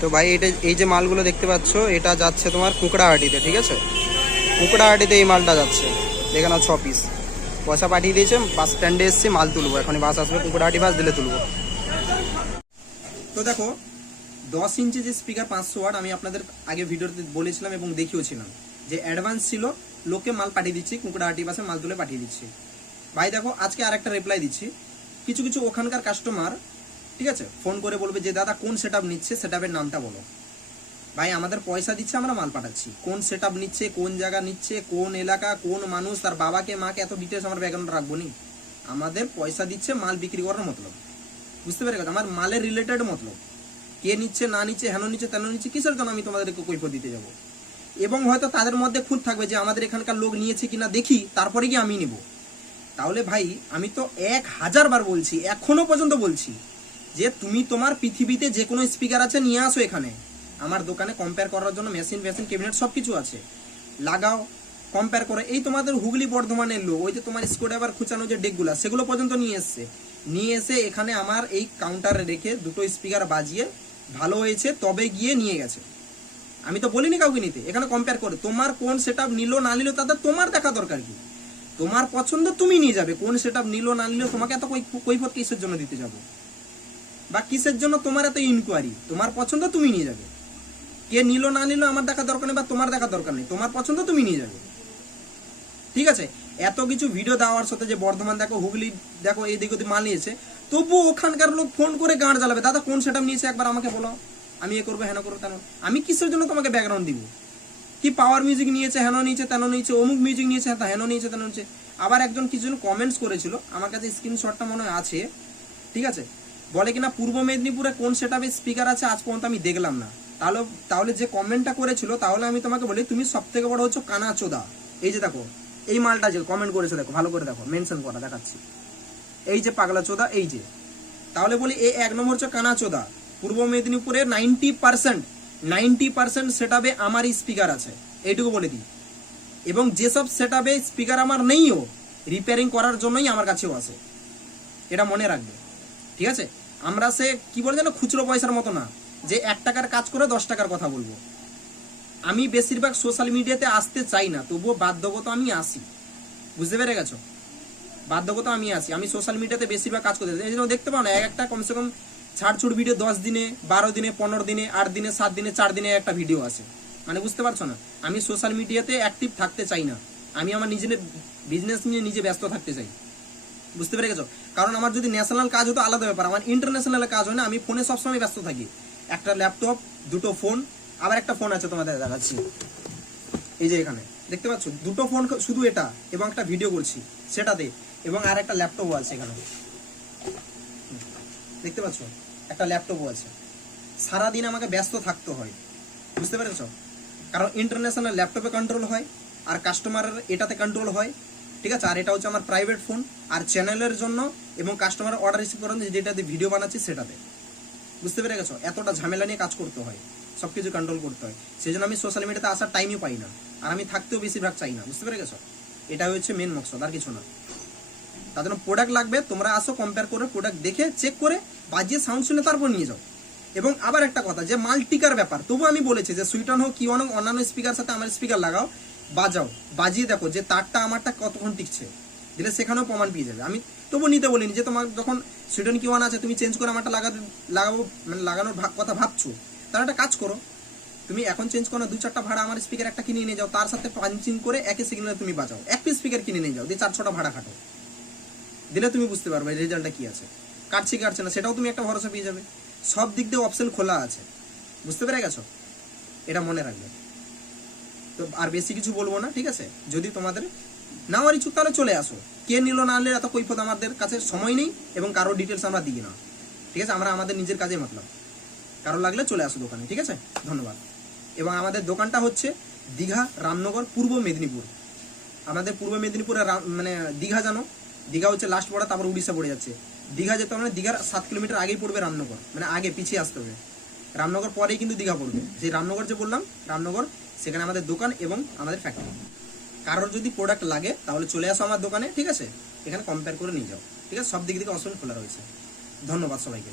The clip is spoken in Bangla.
তো ভাই, এটা এই যে মালগুলো দেখতে পাচ্ছ, এটা যাচ্ছে তোমার কুকড়াহাটিতে, ঠিক আছে? কুকড়াহাটিতে এই মালটা যাচ্ছে। দেখে নাও ছ পিস পয়সা পাঠিয়ে দিয়েছে, বাস স্ট্যান্ডে এসছে, মাল তুলবো। এখনই বাস আসবে, কুকড়াহাটি বাস দিলে তুলবো। তো দেখো, দশ ইঞ্চি যে স্পিকার পাঁচশো ওয়াট, আমি আপনাদের আগে ভিডিওতে বলেছিলাম এবং দেখিয়েছিলাম যে অ্যাডভান্স ছিল, লোকে মাল পাঠিয়ে দিচ্ছি, কুকুড়াহাটি বাসে মাল তুলে পাঠিয়ে দিচ্ছি। ভাই, দেখো, আজকে আর একটা রিপ্লাই দিচ্ছি। কিছু কিছু ওখানকার কাস্টমার ঠিক আছে? ফোন করে বলবে যে, দাদা, কোন সেট নিচ্ছে? সেট নামটা বলো। ভাই, আমাদের পয়সা দিচ্ছে, আমরা মাল পাঠাচ্ছি। কোন সেট নিচ্ছে, কোন জায়গা নিচ্ছে, কোন এলাকা, কোন মানুষ, তার বাবাকে, মাকে এত ডিটেলস আমরা ব্যাকগ্রাউন্ড রাখব নি? আমাদের পয়সা দিচ্ছে মাল বিক্রি করার মতলব। বুঝতে পেরে আমার মালের রিলেটেড মতলব। কে নিচ্ছে, না নিচ্ছে, হেন নিচ্ছে, তেন নিচ্ছে, কিসের জন্য আমি তোমাদেরকে কৈফত দিতে যাব? এবং হয়তো তাদের মধ্যে খুঁত থাকবে যে, আমাদের এখানকার লোক নিয়েছে কিনা, দেখি, তারপরে গিয়ে আমি নিব। তাহলে ভাই, আমি তো এক হাজার বার বলছি, এখনও পর্যন্ত বলছি। যে তুমি তোমার পৃথিবীতে যে কোনো স্পিকার আছে, নিয়ে আসো এখানে। আমার দোকানে কম্পেয়ার করার জন্য মেশিন ফেশিন ক্যাবিনেট সব কিছু আছে। লাগাও কম্পেয়ার করে। এই তোমাদের হুগলি বর্ধমানের লোক, ওই যে তোমার স্কোডাবার খুচানো যে ডেকগুলা, সেগুলো পর্যন্ত নিয়ে এসছে। নিয়ে এসে এখানে আমার এই কাউন্টারে রেখে দুটো স্পিকার বাজিয়ে ভালো হয়েছে, তবে গিয়ে নিয়ে গেছে। আমি তো বলিনি কাউকে নিতে, এখানে কম্পেয়ার করে। তোমার কোন সেট আপ নিল, না নিল, তাতে তোমার দেখা দরকার কি? তোমার পছন্দ তুমি নিয়ে যাবে, কোন সেট আপ নিল, না নিল, তোমাকে এত কৈফ- কৈফত কিসের জন্য দিতে যাব? বা কিসের জন্য তোমার এত ইনকোয়ারি তোমার পছন্দ তুমি নিয়ে যাবে। কে নিল, না নিল, আমার দেখা দরকার নেই বা তোমার দেখা দরকার নেই। তোমার পছন্দ তুমি নিয়ে যাবে। ঠিক আছে? এত কিছু ভিডিও দেওয়ার সাথে যে বর্ধমান দেখো, হুগলি দেখো এই দিকে মাল নিয়েছে, তবু ওখানকার লোক ফোন করে গাঁড় জ্বালাবে। দাদা, কোন সেটা নিয়েছে? একবার আমাকে বলো। আমি এ করব, হেন করব, তেন আমি কিসের জন্য তোমাকে ব্যাকগ্রাউন্ড দিব? কি পাওয়ার মিউজিক নিয়েছে, হেন নিয়েছে, তেন নিয়েছে, অমুক মিউজিক নিয়েছে, হেন নিয়েছে, তেন নিয়েছে। আবার একজন কিছুজন কমেন্টস করেছিল। আমার কাছে স্ক্রিনশটটা মনে হয় আছে। ঠিক আছে? বলে কিনা পূর্ব মেদিনীপুরে কোন সেটাপে স্পিকার আছে আজ পর্যন্ত আমি দেখলাম না। তাহলে তাহলে যে কমেন্টটা করেছিল, তাহলে আমি তোমাকে বলি, তুমি সব থেকে বড় হচ্ছে কানা চোদা এই যে দেখো, এই মালটা যে কমেন্ট করেছে দেখো, ভালো করে দেখো মেনশন করা, দেখাচ্ছি। এই যে পাগলা চোদা এই যে। তাহলে বলি এই এক নম্বর হচ্ছে কানা চোদা পূর্ব মেদিনীপুরে নাইনটি পার্সেন্ট নাইনটি পার্সেন্ট সেটাবে আমার স্পিকার আছে। এইটুকু বলে দিই। এবং যেসব সেটাবে স্পিকার আমার নেইও রিপেয়ারিং করার জন্যই আমার কাছেও আসে এটা মনে রাখবে। ঠিক আছে? আমরা সে, কি বলে জানো খুচরো পয়সার মতো না। যে এক টাকার কাজ করে দশ টাকার কথা বলব। আমি বেশিরভাগ সোশ্যাল মিডিয়াতে আসতে চাই না, তবুও বাধ্যগত আমি আসি। বুঝতে পেরে গেছো? বাধ্যগত আমি আসি। আমি সোশ্যাল মিডিয়াতে বেশিরভাগ কাজ করতে। এই জন্য দেখতে পাও না, এক একটা কমসে কম ছাড়ছুট ভিডিও দশ দিনে, বারো দিনে, পনেরো দিনে, আট দিনে, সাত দিনে, চার দিনে একটা ভিডিও আসে। মানে বুঝতে পারছ না? আমি সোশ্যাল মিডিয়াতে অ্যাক্টিভ থাকতে চাই না। আমি আমার নিজের বিজনেস নিয়ে নিজে ব্যস্ত থাকতে চাই। বুঝতে পেরে গেছো? কারণ আমার যদি ন্যাশনাল কাজ হতো, আলাদা ব্যাপার। আমার ইন্টারন্যাশনাল কাজ হয় না, আমি ফোনে সবসময় ব্যস্ত থাকি। একটা ল্যাপটপ দুটো ফোন আবার একটা ফোন আছে তোমাদের দেখাচ্ছি। এই যে এখানে, দেখতে পাচ্ছ? দুটো ফোন শুধু এটা এবং একটা ভিডিও করছি, সেটাতে। এবং আর একটা ল্যাপটপও আছে এখানে। দেখতে পাচ্ছ? একটা ল্যাপটপও আছে। সারাদিন আমাকে ব্যস্ত থাকতে হয়। বুঝতে পেরেছ? কারণ ইন্টারন্যাশনাল ল্যাপটপে কন্ট্রোল হয়, আর কাস্টমারের এটাতে কন্ট্রোল হয়। ঠিক আছে? আর এটা হচ্ছে আমার প্রাইভেট ফোন আর চ্যানেলের জন্য এবং কাস্টমার অর্ডার রিসিভ করার জন্য যেটাতে ভিডিও বানাচ্ছি সেটাতে। বুঝতে পেরে গেছো? এতটা ঝামেলা নিয়ে কাজ করতে হয় সব কিছু কন্ট্রোল করতে হয়। সেই জন্য আমি সোশ্যাল মিডিয়াতে আসার টাইমই পাই না। আর আমি থাকতেও বেশিরভাগ চাই না। বুঝতে পেরে গেছো? এটা হচ্ছে মেন মকসদ, আর কিছু না। তার জন্য প্রোডাক্ট লাগবে, তোমরা আসো কম্পেয়ার করে প্রোডাক্ট দেখে চেক করে বাজিয়ে সাউন্ড শুনে তারপর নিয়ে যাও। এবং আবার একটা কথা, যে মাল্টিকার ব্যাপার তবু আমি বলেছি যে সুইটন হোক কি হোক, অন্যান্য স্পিকার সাথে আমার স্পিকার লাগাও। বাজাও, বাজিয়ে দেখো যে তারটা আমারটা কতক্ষণ টিকছে। দিলে সেখানেও প্রমাণ পেয়ে যাবে। আমি তবু নিতে বলিনি যে তোমার যখন সুইটন কি ওয়ান আছে, তুমি চেঞ্জ করে আমারটা লাগাতে লাগাবো মানে লাগানোর কথা ভাবছ। তাহলে একটা কাজ করো, তুমি এখন চেঞ্জ করো দু চারটা ভাড়া আমার স্পিকার একটা কিনে নিয়ে যাও, তার সাথে পাঞ্চিং করে একই সিগনালে তুমি বাজাও। একটি স্পিকার কিনে নিয়ে যাও, দিয়ে চার ছটা ভাড়া খাটো। দিলে তুমি বুঝতে পারবে রেজাল্টটা কি আছে। কাটছে কাটছে না, সেটাও তুমি একটা ভরসা পেয়ে যাবে। সব দিক দিয়ে অপশন খোলা আছে। বুঝতে পেরে গেছো? এটা মনে রাখবে। তো আর বেশি কিছু বলব না, ঠিক আছে? যদি তোমাদের নেওয়ার ইচ্ছুক, তাহলে চলে আসো। কে নিল না নিলে এত কৈফত আমাদের কাছে সময় নেই এবং কারও ডিটেলস আমরা দিই না। ঠিক আছে? আমরা আমাদের নিজের কাজে মতলব। কারও লাগলে চলে আসো দোকানে, ঠিক আছে? ধন্যবাদ। এবং আমাদের দোকানটা হচ্ছে দীঘা রামনগর পূর্ব মেদিনীপুর। আমাদের পূর্ব মেদিনীপুরে মানে দীঘা জানো? দীঘা হচ্ছে লাস্ট পড়া তারপর উড়িষ্যা পড়ে যাচ্ছে। দীঘা যেতে মানে দীঘার সাত কিলোমিটার আগেই পড়বে রামনগর। মানে আগে, পিছিয়ে আসতে হবে। রামনগর পরেই কিন্তু দীঘা পড়বে। যে রামনগর যে বললাম, রামনগর সেখানে আমাদের দোকান এবং আমাদের ফ্যাক্টরি কারোর যদি প্রোডাক্ট লাগে, তাহলে চলে আসো আমার দোকানে, ঠিক আছে? এখানে কম্পেয়ার করে নিয়ে যাও, ঠিক আছে? সব দিক থেকে অপশন খোলা রয়েছে। ধন্যবাদ সবাইকে।